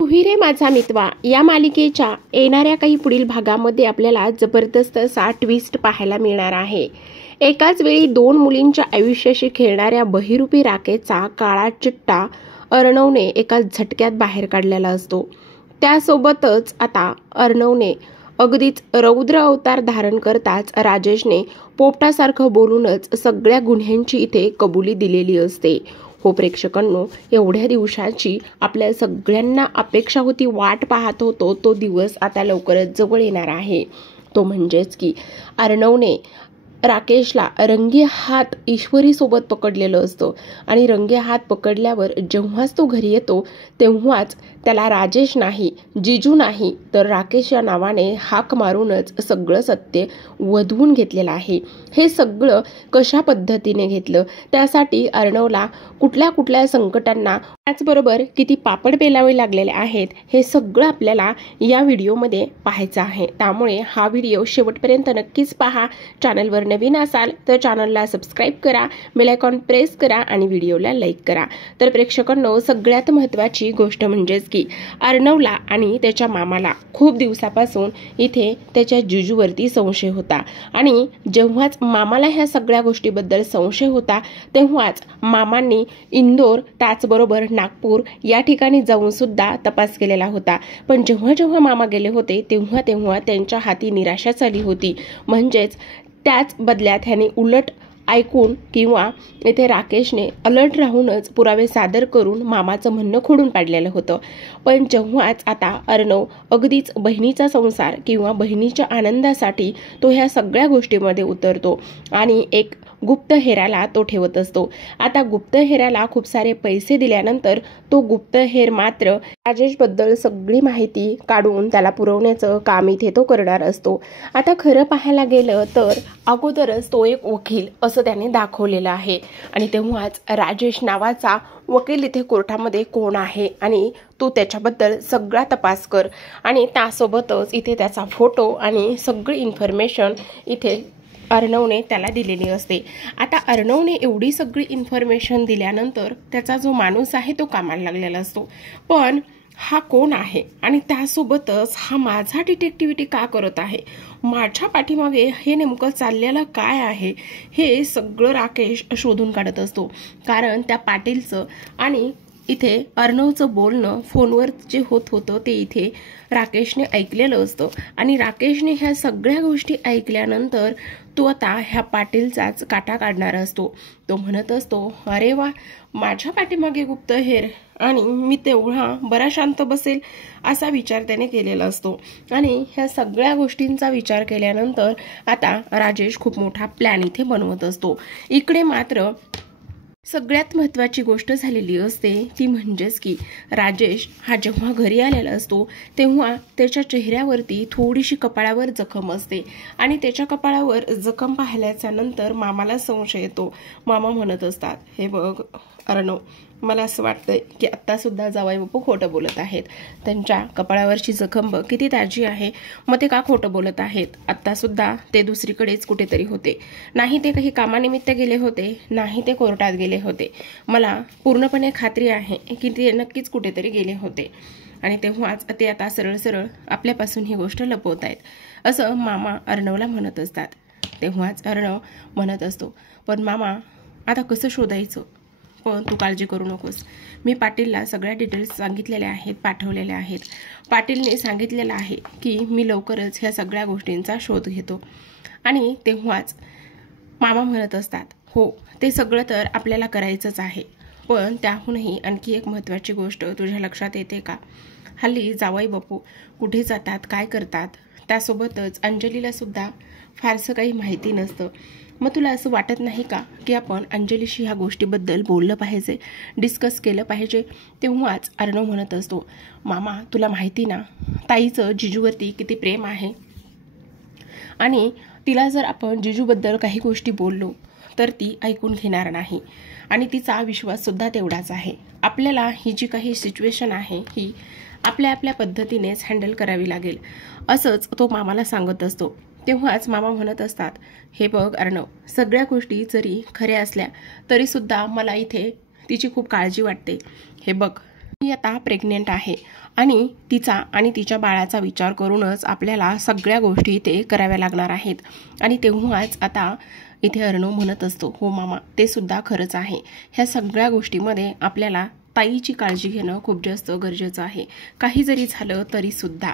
तुही रे माझा मितवा या मालिकेच्या येणाऱ्या काही पुढील भागामध्ये आपल्याला जबरदस्त असा ट्विस्ट पाहायला मिळणार आहे। एकाच वेळी दोन मुलींच्या आयुष्याशी खेळणाऱ्या बहिरूपी राकेचा काळा चिट्टा अर्णवने एका झटक्यात बाहेर काढलेला असतो। त्यासोबतच आता अर्णवने अगदीच रौद्र अवतार धारण करताच राजेशने पोपटासारखं बोलूनच सगळ्या गुन्ह्यांची इथे कबुली दिलेली असते। हो प्रेक्षकांनो, एवढ्या दिवसाची आपल्या सगळ्यांना अपेक्षा होती, वाट पाहत होतो तो दिवस आता लवकरच जवळ येणार आहे। तो म्हणजेच की अर्णवने राकेशला रंगे हात ईश्वरी सोबत पकडलेलं असतं आणि रंगे हात पकडल्यावर जेव्हाच तो घरी येतो तेव्हाच त्याला राजेश नाही, जिजू नाही तर राकेश या नावाने हाक मारूनच सगळं सत्य वधवून घेतलेलं आहे। हे सगळं कशा पद्धतीने घेतलं, त्यासाठी अर्णवला कुठल्या कुठल्या संकटांना त्याचबरोबर किती पापड पेलावे लागलेले आहेत हे सगळं आपल्याला या व्हिडिओमध्ये पाहायचं आहे। त्यामुळे हा व्हिडिओ शेवटपर्यंत नक्कीच पहा। चॅनलवर नवीन असाल तर चॅनलला सबस्क्राइब करा, बेल आयकॉन प्रेस करा आणि व्हिडिओला लाईक करा। तर प्रेक्षकांनो, सगळ्यात महत्त्वाची गोष्ट म्हणजेच की अर्णवला आणि त्याच्या मामाला खूप दिवसापासून इथे त्याच्या जिजूवरती संशय होता आणि जेव्हाच मामाला ह्या सगळ्या गोष्टीबद्दल संशय होता तेव्हाच मामांनी इंदोर त्याचबरोबर नागपूर या ठिकाणी जाऊन सुद्धा तपास केलेला होता। पण जेव्हा जेव्हा मामा गेले होते तेव्हा तेव्हा त्यांच्या हाती निराशाच आली होती। म्हणजेच त्याच बदल्यात ह्याने उलट ऐकून किंवा इथे राकेशने अलर्ट राहूनच पुरावे सादर करून मामाचं म्हणणं खोडून काढलेलं होतं। पण जेव्हाच आता अर्णव अगदीच बहिणीचा संसार किंवा बहिणीच्या आनंदासाठी तो ह्या सगळ्या गोष्टीमध्ये उतरतो आणि एक गुप्तहेराला तो ठेवत असतो। आता गुप्तहेराला खूप सारे पैसे दिल्यानंतर तो गुप्तहेर मात्र राजेशबद्दल सगळी माहिती काढून त्याला पुरवण्याचं काम इथे तो करणार असतो। आता खरं पाहायला गेलं तर अगोदरच तो एक वकील असं त्याने दाखवलेलं आहे आणि तेव्हाच राजेश नावाचा वकील इथे कोर्टामध्ये कोण आहे आणि तू त्याच्याबद्दल सगळा तपास कर आणि त्यासोबतच इथे त्याचा फोटो आणि सगळी इन्फॉर्मेशन इथे अर्णवने त्याला दिलेली असते। आता अर्णवने एवढी सगळी इन्फॉर्मेशन दिल्यानंतर त्याचा जो माणूस आहे तो कामाला लागलेला असतो। पण हा कोण आहे आणि त्यासोबतच हा माझा डिटेक्टिव्हिटी का करत आहे, माझ्या पाठीमागे हे नेमकं चाललेलं काय आहे, हे सगळं राकेश शोधून काढत असतो। कारण त्या पाटीलचं आणि इथे अर्णवचं बोलणं फोनवर जे होत होतं ते इथे राकेशने ऐकलेलं असतं आणि राकेशने ह्या सगळ्या गोष्टी ऐकल्यानंतर तो आता ह्या पाटीलचाच काटा काढणार असतो। तो म्हणत असतो, अरे वा, माझ्या पाठीमागे गुप्तहेर आणि मी तेवढा बरा शांत बसेल असा विचार त्याने केलेला असतो। आणि ह्या सगळ्या गोष्टींचा विचार केल्यानंतर आता राजेश खूप मोठा प्लॅन इथे बनवत असतो। इकडे मात्र सगळ्यात महत्त्वाची गोष्ट झालेली असते ती म्हणजेच की राजेश हा जेव्हा घरी आलेला असतो तेव्हा त्याच्या चेहऱ्यावरती थोडीशी कपाळावर जखम असते आणि त्याच्या कपाळावर जखम पाहिल्याच्या नंतर मामाला संशय येतो। मामा म्हणत असतात, हे बघ अर्णव, मला असं वाटतंय की आत्ता सुद्धा जावई बापू खोटं बोलत आहेत। त्यांच्या कपाळावरची जखम बघ किती ताजी आहे, मग ते का खोटं बोलत आहेत? आत्ता सुद्धा ते दुसरीकडेच कुठेतरी होते, नाही ते काही कामानिमित्त गेले होते, नाही ते कोर्टात गेले होते। मला पूर्णपणे खात्री आहे की ते नक्कीच कुठेतरी गेले होते आणि तेव्हाच ते आता सरळ सरळ आपल्यापासून ही गोष्ट लपवत आहेत असं मामा अर्णवला म्हणत असतात। तेव्हाच अर्णव म्हणत असतो, पण मामा आता कसं शोधायचं? पण तू काळजी करू नकोस, मी पाटीलला सगळ्या डिटेल्स सांगितलेल्या आहेत, पाठवलेल्या आहेत। पाटीलने सांगितलेलं आहे की मी लवकरच ह्या सगळ्या गोष्टींचा शोध घेतो। आणि तेव्हाच मामा म्हणत असतात, हो ते सगळं तर आपल्याला करायचंच आहे, पण त्याहूनही आणखी एक महत्त्वाची गोष्ट तुझ्या लक्षात येते का? हल्ली जावई बापू कुठे जातात, काय करतात, त्यासोबतच अंजलीला सुद्धा फारसं काही माहिती नसतं। मग तुला असं वाटत नाही का की आपण अंजलीशी ह्या गोष्टीबद्दल बोललं पाहिजे, डिस्कस केलं पाहिजे? तेव्हाच अर्णव म्हणत असतो, मामा तुला माहिती ना ताईचं जिजूवरती किती प्रेम आहे आणि तिला जर आपण जिजूबद्दल काही गोष्टी बोललो तर ती ऐकून घेणार नाही आणि तिचा विश्वास सुद्धा तेवढाच आहे। आपल्याला ही जी काही सिच्युएशन आहे ही आपल्या आपल्या पद्धतीनेच हँडल करावी लागेल असंच तो मामाला सांगत असतो। तेव्हाच मामा म्हणत असतात, हे बघ अर्णव, सगळ्या गोष्टी जरी खऱ्या असल्या तरी सुद्धा मला इथे तिची खूप काळजी वाटते। हे बघ, ती आता प्रेग्नेंट आहे आणि तिचा आणि तिच्या बाळाचा विचार करूनच आपल्याला सगळ्या गोष्टी इथे कराव्या लागणार आहेत. आणि तेव्हाच आता इथे अर्णव म्हणत असतो, हो मामा, ते सुद्धा खरंच आहे. ह्या सगळ्या गोष्टीमध्ये आपल्याला ताईची काळजी घेणं खूप जास्त गरजेचं आहे. काही जरी झालं तरी सुद्धा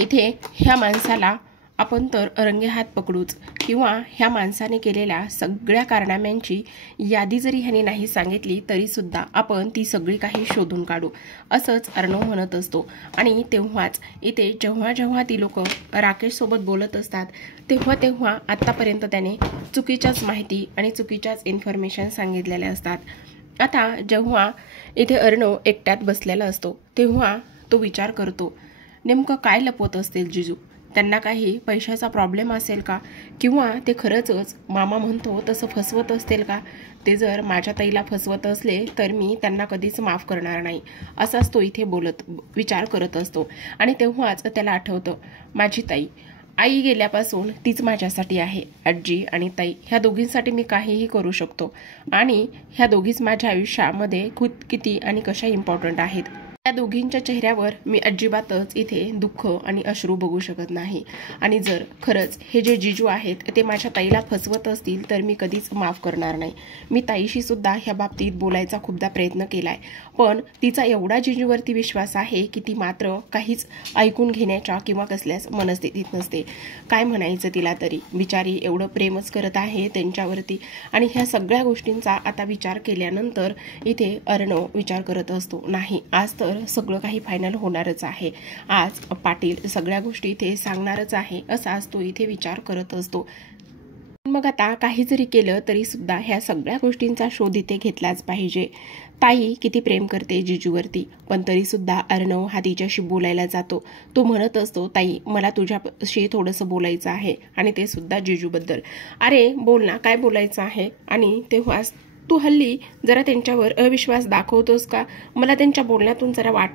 इथे ह्या माणसाला आपण तर रंगे हात पकडूच, किंवा ह्या माणसाने केलेल्या सगळ्या कारनाम्यांची यादी जरी ह्याने नाही सांगितली तरी सुद्धा आपण ती सगळी काही शोधून काढू, असंच अर्णव म्हणत असतो. आणि तेव्हाच इथे जेव्हा जेव्हा ती लोक राकेश सोबत बोलत असतात तेव्हा तेव्हा आतापर्यंत त्याने चुकीच्याच माहिती आणि चुकीच्याच इन्फॉर्मेशन सांगितलेल्या असतात. आता जेव्हा इथे अर्णव एकट्यात बसलेला असतो तेव्हा तो विचार करतो, नेमकं काय लपवत असतील जिजू? त्यांना काही पैशाचा प्रॉब्लेम असेल का, किंवा ते खरंच मामा म्हणतो तसं फसवत असतील का? ते जर माझ्या ताईला फसवत असले तर मी त्यांना कधीच माफ करणार नाही, असाच तो इथे विचार करत असतो. आणि तेव्हाच त्याला आठवतं, माझी ताई, आई गेल्यापासून तीच माझ्यासाठी आहे. आजी आणि ताई ह्या दोघींसाठी मी काहीही करू शकतो, आणि ह्या दोघीच माझ्या आयुष्यामध्ये किती आणि कशा इम्पॉर्टंट आहेत. त्या दोघींच्या चेहऱ्यावर मी अजिबातच इथे दुःख आणि अश्रू बघू शकत नाही. आणि जर खरंच हे जे जिजू आहेत ते माझ्या ताईला फसवत असतील तर मी कधीच माफ करणार नाही. मी ताईशी सुद्धा ह्या बाबतीत बोलायचा खूपदा प्रयत्न केलाय, पण तिचा एवढा जिजूवरती विश्वास आहे की ती मात्र काहीच ऐकून घेण्याच्या किंवा कसल्याच मनस्थितीत नसते. काय म्हणायचं तिला तरी, बिचारी एवढं प्रेमच करत आहे त्यांच्यावरती. आणि ह्या सगळ्या गोष्टींचा आता विचार केल्यानंतर इथे अर्णव विचार करत असतो, नाही, आज तर सगळं काही फायनल होणारच आहे. आज पाटील सगळ्या गोष्टी इथे सांगणारच आहे, असाच तो इथे विचार करत असतो. मग आता काही जरी केलं तरी सुद्धा ह्या सगळ्या गोष्टींचा शोध इथे घेतलाच पाहिजे. ताई किती प्रेम करते जिजूवरती, पण तरी सुद्धा अर्णव हा तिच्याशी बोलायला जातो. तो म्हणत असतो, ताई, मला तुझ्याशी थोडंसं बोलायचं आहे, आणि ते सुद्धा जिजूबद्दल. अरे बोल ना, काय बोलायचं आहे? आणि तेव्हाच तू हल्ली जरा त्यांच्यावर अविश्वास दाखवतोस का? मला त्यांच्या बोलण्यातून जरा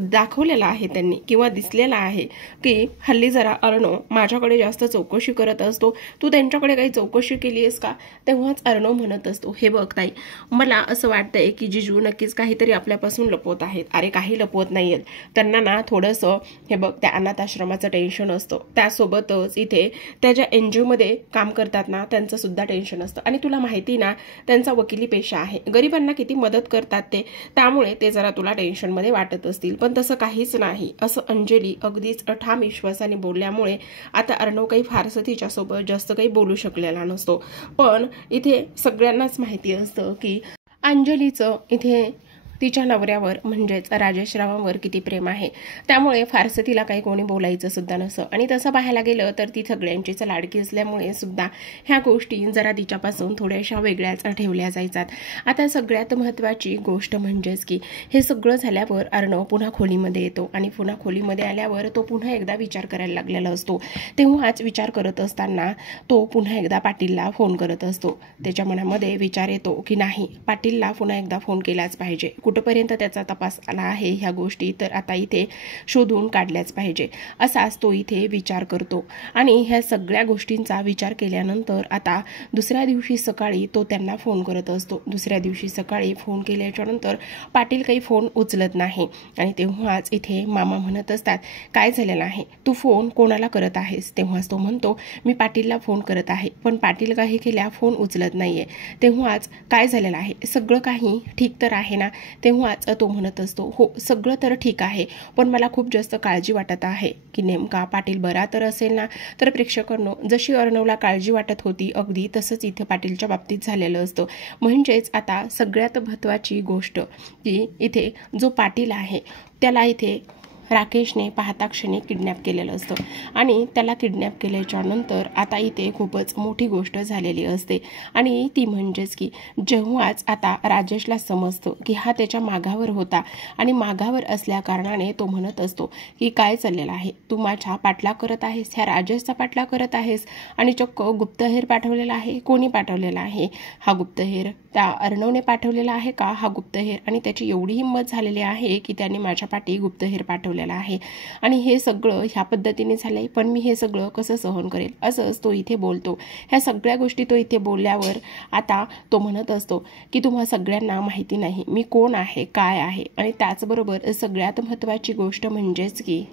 दाखवलेला आहे त्यांनी, किंवा दिसलेला आहे की हल्ली जरा अर्णव माझ्याकडे जास्त चौकशी करत असतो. तू त्यांच्याकडे काही चौकशी केली आहेस का? तेव्हाच अर्णव म्हणत असतो, हे बघ ताई, मला असं वाटतंय की जिजू नक्कीच काहीतरी आपल्यापासून लपवत आहेत. अरे काही लपवत नाहीयेत, त्यांना ना थोडंसं हे बघ त्या अनाथ आश्रमाचं टेन्शन असतं, त्यासोबतच इथे त्या ज्या NGO मध्ये काम करतात ना त्यांचं सुद्धा टेन्शन असतं. आणि तुला माहिती ना त्यांचा वकिली पेशा आहे, गरिबांना किती मदत करतात ते, त्यामुळे ते जरा तुला टेन्शनमध्ये वाटत असतील, पण तसं काहीच नाही, असं अंजली अगदीच ठाम विश्वासाने बोलल्यामुळे आता अर्णव काही फारसं तिच्यासोबत जास्त काही बोलू शकलेला नसतो. पण इथे सगळ्यांनाच माहिती असतं की अंजलीचं इथे तिच्या नवऱ्यावर म्हणजेच राजेश रावांवर किती प्रेम आहे, त्यामुळे फारसं तिला काही कोणी बोलायचं सुद्धा नसतं. आणि तसं पाहायला गेलं तर ती सगळ्यांचीच लाडकी असल्यामुळे सुद्धा ह्या गोष्टी जरा तिच्यापासून थोड्याशा वेगळ्याच ठेवल्या जायचात. आता सगळ्यात महत्त्वाची गोष्ट म्हणजेच की हे सगळं झाल्यावर अर्णव पुन्हा खोलीमध्ये येतो, आणि पुन्हा खोलीमध्ये आल्यावर तो पुन्हा एकदा विचार करायला लागलेला असतो. तेव्हाच विचार करत असताना तो पुन्हा एकदा पाटीलला फोन करत असतो. त्याच्या मनामध्ये विचार येतो की नाही, पाटीलला पुन्हा एकदा फोन केलाच पाहिजे, कुठपर्यंत त्याचा तपास आला आहे ह्या गोष्टी तर आता इथे शोधून काढल्याच पाहिजे, असाच तो इथे विचार करतो. आणि ह्या सगळ्या गोष्टींचा विचार केल्यानंतर आता दुसऱ्या दिवशी सकाळी तो त्यांना फोन करत असतो. दुसऱ्या दिवशी सकाळी फोन केल्याच्या नंतर पाटील काही फोन उचलत नाही, आणि तेव्हाच इथे मामा म्हणत असतात, काय झालेलं आहे, तू फोन कोणाला करत आहेस? तेव्हाच तो म्हणतो, मी पाटीलला फोन करत आहे, पण पाटील काही केल्या फोन उचलत नाहीये. तेव्हाच काय झालेलं आहे, सगळं काही ठीक तर आहे ना? तेव्हाच तो म्हणत असतो, हो सगळं तर ठीक आहे, पण मला खूप जास्त काळजी वाटत आहे की नेमका पाटील बरा तर असेल ना? तर प्रेक्षकांनो, जशी अर्णवला काळजी वाटत होती अगदी तसंच इथे पाटीलच्या बाबतीत झालेलं असतं. म्हणजेच आता सगळ्यात महत्त्वाची गोष्ट की इथे जो पाटील आहे त्याला इथे राकेशने पाहता क्षणी किडनॅप केलेलं असतं, आणि त्याला किडनॅप केल्याच्या नंतर आता इथे खूपच मोठी गोष्ट झालेली असते. आणि ती म्हणजेच की जेव्हाच आता राजेशला समजतं की हा त्याच्या मागावर होता, आणि मागावर असल्या कारणाने तो म्हणत असतो की काय चाललेलं आहे, तू माझ्या पाठलाग करत आहेस, ह्या राजेशचा पाठलाग करत आहेस, आणि चक्क गुप्तहेर पाठवलेला आहे. कोणी पाठवलेला आहे हा गुप्तहेर? त्या अर्णवने पाठवलेला आहे का हा गुप्तहेर? आणि त्याची एवढी हिंमत झालेली आहे की त्याने माझ्या पाठी गुप्तहेर पाठवले ठेवलेला आहे आणि हे सगळं ह्या पद्धतीने झालंय, पण मी हे सगळं कसं सहन करेल, असंच तो इथे बोलतो. ह्या सगळ्या गोष्टी तो इथे बोलल्यावर आता तो म्हणत असतो की तुम्हा सगळ्यांना माहिती नाही मी कोण आहे, काय आहे, आणि त्याचबरोबर सगळ्यात महत्त्वाची गोष्ट म्हणजेच की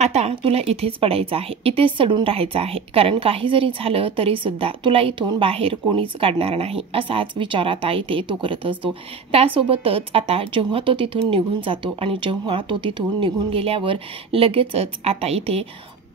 आता तुला इथेच पडायचं आहे, इथेच सडून राहायचं आहे, कारण काही जरी झालं तरी सुद्धा तुला इथून बाहेर कोणीच काढणार नाही, असाच विचार आता इथे तो करत असतो. त्यासोबतच आता जेव्हा तो तिथून निघून जातो आणि जेव्हा तो तिथून निघून गेल्यावर लगेचच आता इथे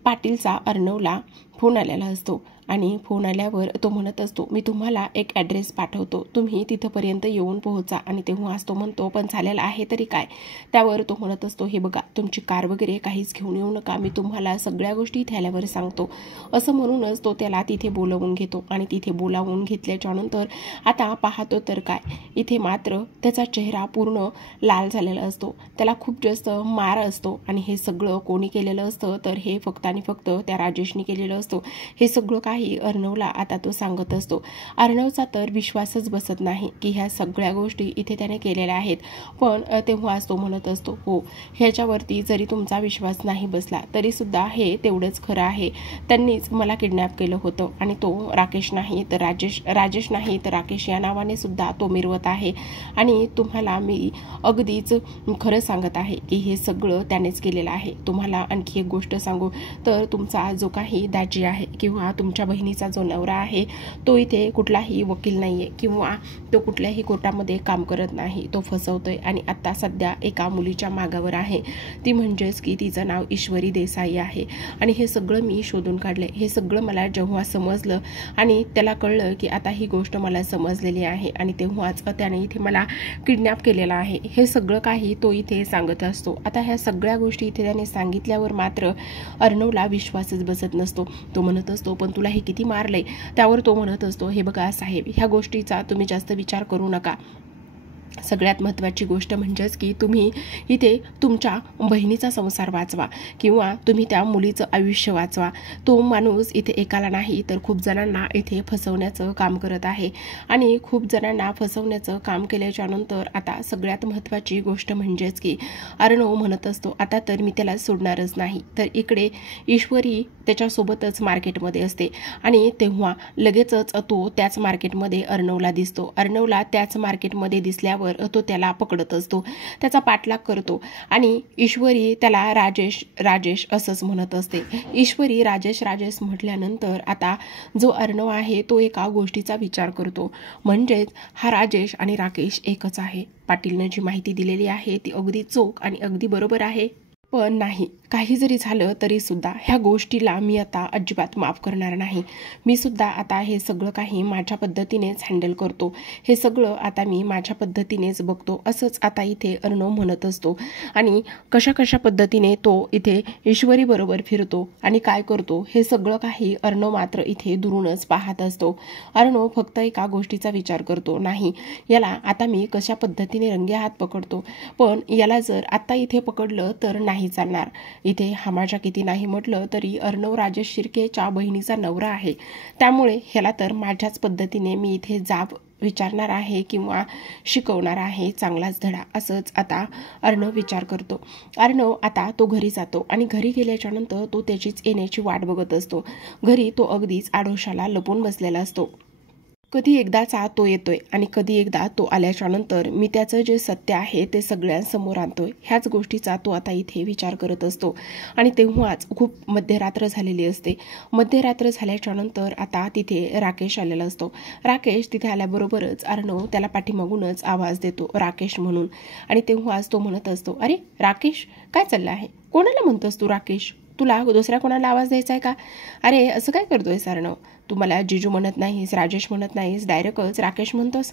पाटीलचा अर्णवला फोन आलेला असतो आणि फोन आल्यावर तो म्हणत असतो मी तुम्हाला एक ॲड्रेस पाठवतो, तुम्ही तिथंपर्यंत येऊन पोहोचा. आणि तेव्हाच तो म्हणतो पण झालेला आहे तरी काय. त्यावर तो म्हणत असतो हे बघा तुमची कार वगैरे काहीच घेऊन येऊ नका, मी तुम्हाला सगळ्या गोष्टी इथे आल्यावर सांगतो. असं म्हणूनच तो त्याला तिथे बोलावून घेतो आणि तिथे बोलावून घेतल्याच्या नंतर आता पाहतो तर काय, इथे मात्र त्याचा चेहरा पूर्ण लाल झालेला असतो, त्याला खूप जास्त मार असतो. आणि हे सगळं कोणी केलेलं असतं तर हे फक्त आणि फक्त त्या राजेशने केलेलं असतं. हे सगळं काही अर्णवला आता तो सांगत असतो. अर्णवचा तर विश्वासच बसत नाही की ह्या सगळ्या गोष्टी इथे त्याने केलेल्या आहेत. पण तेव्हाच तो म्हणत असतो हो, ह्याच्यावरती जरी तुमचा विश्वास नाही बसला तरी सुद्धा हे तेवढंच खरं आहे, त्यांनीच मला किडनॅप केलं होतं आणि तो राकेश नाही तर राजेश नाही तर राकेश या नावाने सुद्धा तो मिरवत आहे. आणि तुम्हाला मी अगदीच खरं सांगत आहे की हे सगळं त्यानेच केलेलं आहे. तुम्हाला आणखी एक गोष्ट सांगू तर तुमचा जो काही दाजी आहे किंवा तुमच्या बहिणीचा जो नवरा आहे तो इथे कुठलाही वकील नाहीये किंवा तो कुठल्याही कोर्टामध्ये काम करत नाही, तो फसवतोय आणि आता सध्या एका मुलीच्या मागावर आहे, ती म्हणजेच की तिचं नाव ईश्वरी देसाई आहे. आणि हे सगळं मी शोधून काढले. हे सगळं मला जेव्हा समजलं आणि त्याला कळलं की आता ही गोष्ट मला समजलेली आहे आणि तेव्हाच त्याने इथे मला किडनॅप केलेला आहे, हे सगळं काही तो इथे सांगत असतो. आता ह्या सगळ्या गोष्टी इथे त्याने सांगितल्यावर मात्र अर्णवला विश्वासच बसत नसतो. तो म्हणत असतो पण तुला हे किती मारलंय. त्यावर तो म्हणत असतो हे बघा साहेब, ह्या गोष्टीचा तुम्ही जास्त विचार करू नका, सगळ्यात महत्त्वाची गोष्ट म्हणजेच की तुम्ही इथे तुमच्या बहिणीचा संसार वाचवा किंवा तुम्ही त्या मुलीचं आयुष्य वाचवा. तो माणूस इथे एकाला नाही तर खूप जणांना इथे फसवण्याचं काम करत आहे आणि खूप जणांना फसवण्याचं काम केल्याच्या नंतर आता सगळ्यात महत्त्वाची गोष्ट म्हणजेच की अर्णव म्हणत असतो आता तर मी त्याला सोडणारच नाही. तर इकडे ईश्वरी त्याच्यासोबतच मार्केटमध्ये असते आणि तेव्हा लगेचच तो त्याच मार्केटमध्ये अर्णवला दिसतो. अर्णवला त्याच मार्केटमध्ये दिसल्यावर तो त्याला पकडत असतो, त्याचा पाठलाग करतो आणि ईश्वरी त्याला राजेश राजेश असंच म्हणत असते. ईश्वरी राजेश राजेश म्हटल्यानंतर आता जो अर्णव आहे तो एका गोष्टीचा विचार करतो, म्हणजेच हा राजेश आणि राकेश एकच आहे. पाटीलने जी माहिती दिलेली आहे ती अगदी चोख आणि अगदी बरोबर आहे. पण नाही, काही जरी झालं तरी सुद्धा ह्या गोष्टीला मी आता अजिबात माफ करणार नाही. मी सुद्धा आता हे सगळं काही माझ्या पद्धतीनेच हँडल करतो, हे सगळं आता मी माझ्या पद्धतीनेच बघतो, असंच आता इथे अर्णव म्हणत असतो. आणि कशा पद्धतीने तो इथे ईश्वरी बरोबर फिरतो आणि काय करतो हे सगळं काही अर्णव मात्र इथे दुरूनच पाहत असतो. अर्णव फक्त एका गोष्टीचा विचार करतो, नाही याला आता मी कशा पद्धतीने रंगे हात पकडतो, पण याला जर आता इथे पकडलं तर नाही चालणार. इथे हा माझ्या किती नाही म्हटलं तरी अर्णव राजेश शिर्केच्या बहिणीचा नवरा आहे, त्यामुळे ह्याला तर माझ्याच पद्धतीने मी इथे जाब विचारणार आहे किंवा शिकवणार आहे चांगलाच धडा, असंच आता अर्णव विचार करतो. अर्णव आता तो घरी जातो आणि घरी गेल्याच्या नंतर तो त्याचीच येण्याची वाट बघत असतो. घरी तो अगदीच आडोशाला लपून बसलेला असतो. कधी एकदाचा तो येतोय आणि कधी एकदा तो आल्याच्या नंतर मी त्याचं जे सत्य आहे ते सगळ्यांसमोर आणतोय, ह्याच गोष्टीचा तो आता इथे विचार करत असतो. आणि तेव्हाच खूप मध्यरात्र झालेली असते. मध्यरात्र झाल्याच्या नंतर आता तिथे राकेश आलेला असतो. राकेश तिथे आल्याबरोबरच अर्णव त्याला पाठीमागूनच आवाज देतो राकेश म्हणून. आणि तेव्हाच तो म्हणत असतो अरे राकेश, काय चाललं आहे, कोणाला म्हणतोस तू राकेश, तुला दुसऱ्या कोणाला आवाज द्यायचा आहे का. अरे असं काय करतोयस अर्णव, तू मला जिजू म्हणत नाहीस, राजेश म्हणत नाहीस, डायरेक्टच राकेश म्हणतोस,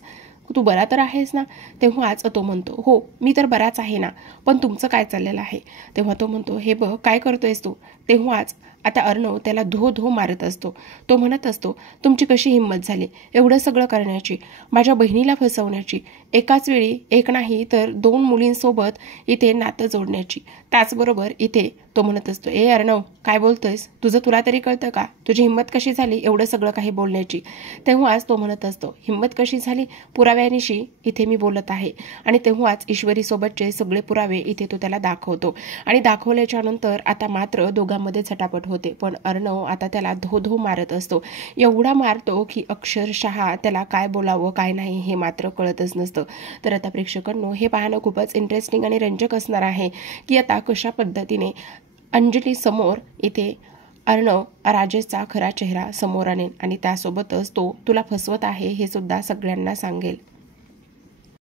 तू बरा तर आहेस ना. तेव्हाच तो म्हणतो हो मी तर बराच आहे ना, पण तुमचं काय चाललेलं आहे. तेव्हा तो म्हणतो हे बघ काय करतोयस तू. तेव्हाच आता अर्णव त्याला धो धो मारत असतो. तो म्हणत असतो, तुमची कशी हिंमत झाली एवढं सगळं करण्याची, माझ्या बहिणीला फसवण्याची, एकाच वेळी एक नाही तर 2 मुलींसोबत इथे नातं जोडण्याची. त्याचबरोबर इथे तो म्हणत असतो, ए अर्णव काय बोलतोयस, तुझं तुला तरी कळतं का, तुझी हिंमत कशी झाली एवढं सगळं काही बोलण्याची. तेव्हाच तो म्हणत असतो, हिंमत कशी झाली, पुराव्यानिशी इथे मी बोलत आहे. आणि तेव्हाच ईश्वरीसोबतचे सगळे पुरावे इथे तो त्याला दाखवतो. आणि दाखवल्याच्या नंतर आता मात्र दोघांमध्ये झटापट होते. पण अर्णव आता त्याला धो धो मारत असतो. एवढा मारतो की अक्षरशः त्याला काय बोलावं काय नाही हे मात्र कळतच नसतं. तर आता प्रेक्षकांनो, हे पाहणं खूपच इंटरेस्टिंग आणि रंजक असणार आहे की आता कशा पद्धतीने अंजली समोर इथे अर्णव राजेशचा खरा चेहरा समोर आणेल आणि त्यासोबतच तो तुला फसवत आहे हे सुद्धा सगळ्यांना सांगेल.